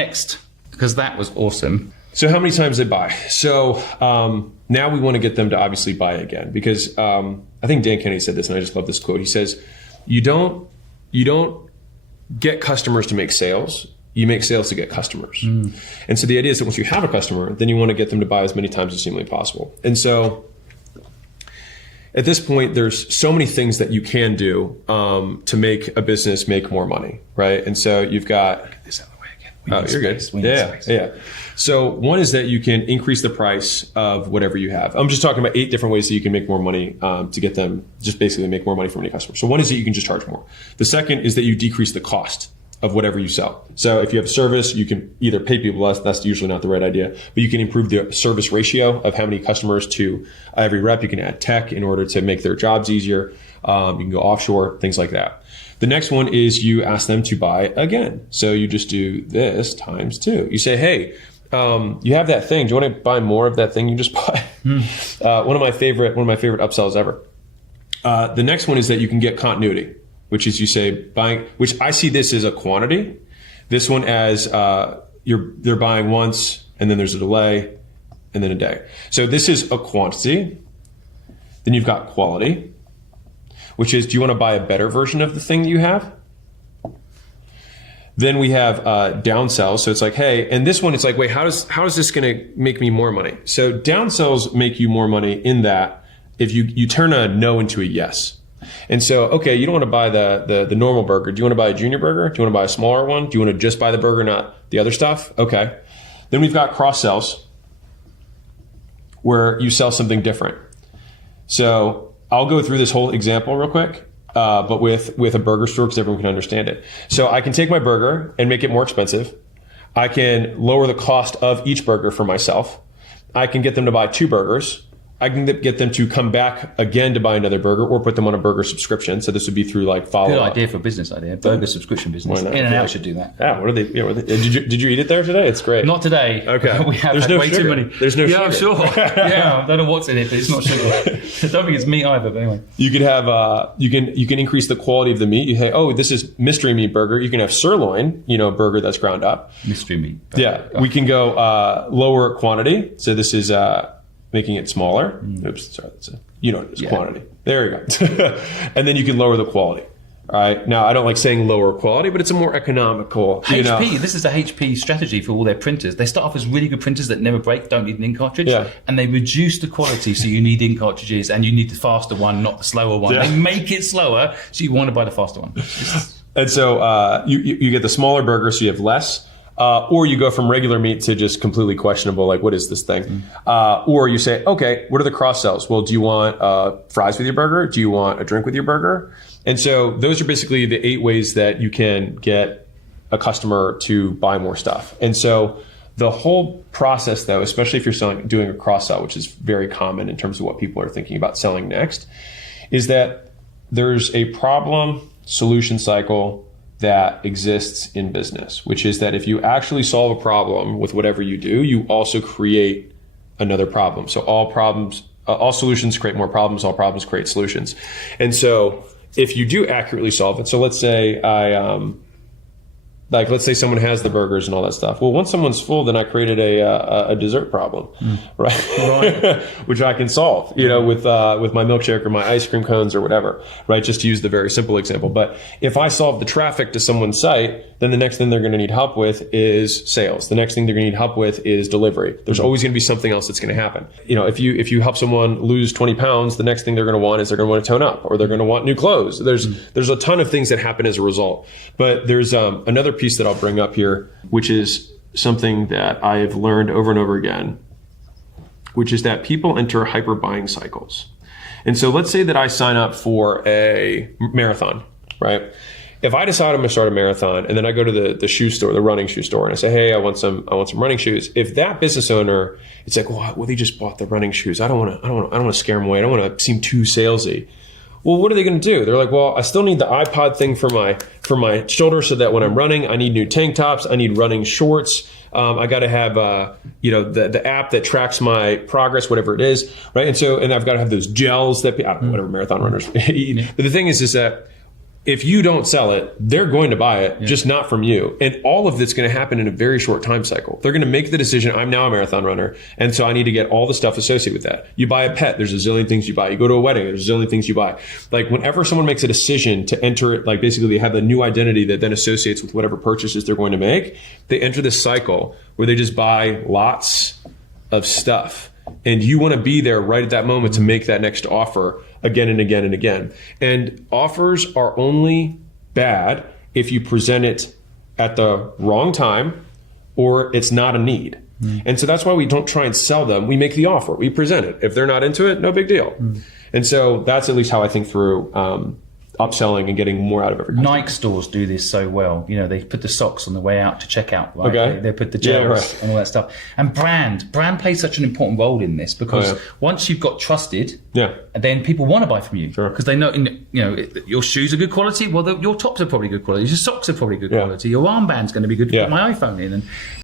next? Because that was awesome. So how many times they buy? So now we want to get them to obviously buy again, because I think Dan Kennedy said this, and I just love this quote. He says, you don't get customers to make sales. You make sales to get customers. And so the idea is that once you have a customer, then you want to get them to buy as many times as humanly possible. And so at this point, there's so many things that you can do to make a business make more money, right? And so you've got... Get this out of the way again. You're good. Yeah. So one is that you can increase the price of whatever you have. I'm just talking about 8 different ways that you can make more money to get them, just basically make more money from any customer. So one is that you can just charge more. The second is that you decrease the cost of whatever you sell. So if you have a service, you can either pay people less, that's usually not the right idea, but you can improve the service ratio of how many customers to every rep. You can add tech in order to make their jobs easier. You can go offshore, things like that. The next one is you ask them to buy again. So you just do this times 2. You say, hey, you have that thing. Do you want to buy more of that thing you just bought? One of my favorite upsells ever. The next one is that you can get continuity, which is you say buying, which I see this as a quantity. This one as they're buying once, and then there's a delay, and then a day. So this is a quantity. Then you've got quality, which is, do you want to buy a better version of the thing that you have? Then we have downsells. So it's like, hey, and this one, it's like, wait, how is this going to make me more money? So downsells make you more money in that if you turn a no into a yes. And so, okay, you don't want to buy the normal burger. Do you want to buy a junior burger? Do you want to buy a smaller one? Do you want to just buy the burger, not the other stuff? Okay. Then we've got cross sells, where you sell something different. So I'll go through this whole example real quick, but with a burger store, because everyone can understand it. So I can take my burger and make it more expensive. I can lower the cost of each burger for myself. I can get them to buy 2 burgers. I can get them to come back again to buy another burger, or put them on a burger subscription. So this would be through like follow-up. Good idea for a business idea. Burger subscription business. In-N-Out should do that. Yeah. What are they? Did you eat it there today? It's great. Not today. Okay. We have There's no way sugar. too many. There's no sugar. Yeah, I'm sure. Yeah, I don't know what's in it, but it's not sugar. I don't think it's meat either. But anyway, you could have you can increase the quality of the meat. You say, oh, this is mystery meat burger. You can have sirloin, burger that's ground up. Mystery meat burger. Yeah. We can go lower quantity. So this is making it smaller. Oops, sorry, it's quantity. There you go. And then you can lower the quality. All right. Now, I don't like saying lower quality, but it's a more economical. HP. This is the HP strategy for all their printers. They start off as really good printers that never break, don't need an ink cartridge, and they reduce the quality, so you need ink cartridges, and you need the faster one, not the slower one. Yeah. They make it slower, so you want to buy the faster one. And so you get the smaller burger, so you have less. Or you go from regular meat to just completely questionable, like, what is this thing? Or you say, okay, what are the cross sells? Well, do you want fries with your burger? Do you want a drink with your burger? And so those are basically the 8 ways that you can get a customer to buy more stuff. And so the whole process, though, especially if you're doing a cross sell, which is very common in terms of what people are thinking about selling next, is that there's a problem solution cycle that exists in business, which is that if you actually solve a problem with whatever you do, you also create another problem. So all solutions create more problems, all problems create solutions. And so if you do accurately solve it, so let's say let's say someone has the burgers and all that stuff. Well, once someone's full, then I created a dessert problem, right? Which I can solve, with my milkshake or my ice cream cones or whatever, right? Just to use the very simple example. But if I solve the traffic to someone's site, then the next thing they're going to need help with is sales. The next thing they're going to need help with is delivery. There's always going to be something else that's going to happen. If you help someone lose 20 pounds, the next thing they're going to want is they're going to want to tone up, or they're going to want new clothes. There's a ton of things that happen as a result. But there's another piece that I'll bring up here, which is something that I have learned over and over again, which is that people enter hyper buying cycles. And so let's say that I sign up for a marathon, right? If I decide I'm going to start a marathon, and then I go to the shoe store, the running shoe store, and I say, hey, I want some running shoes. If that business owner, it's like, well, they just bought the running shoes. I don't want to scare them away. I don't want to seem too salesy. Well, what are they going to do? They're like, well, I still need the iPod thing for my shoulder, so that when I'm running, I need new tank tops. I need running shorts. I got to have the app that tracks my progress, whatever it is, right? And I've got to have those gels that whatever marathon runners eat. But the thing is that if you don't sell it, they're going to buy it, just not from you. And all of that's going to happen in a very short time cycle. They're going to make the decision, I'm now a marathon runner, and so I need to get all the stuff associated with that. You buy a pet, there's a zillion things you buy. You go to a wedding, there's a zillion things you buy. Like whenever someone makes a decision to enter it, like basically they have a new identity that then associates with whatever purchases they're going to make, they enter this cycle where they just buy lots of stuff. And you want to be there right at that moment to make that next offer again and again and again. And offers are only bad if you present it at the wrong time or it's not a need. And so that's why we don't try and sell them. We make the offer, we present it. If they're not into it, no big deal. And so that's at least how I think through upselling and getting more out of every customer. Nike stores do this so well. You know, they put the socks on the way out to check out, right? Okay. They put the gels and all that stuff. And brand plays such an important role in this because once you've got trusted, then people want to buy from you because they know, you know, your shoes are good quality. Well, your tops are probably good quality. Your socks are probably good quality. Your armband's going to be good to put my iPhone in. And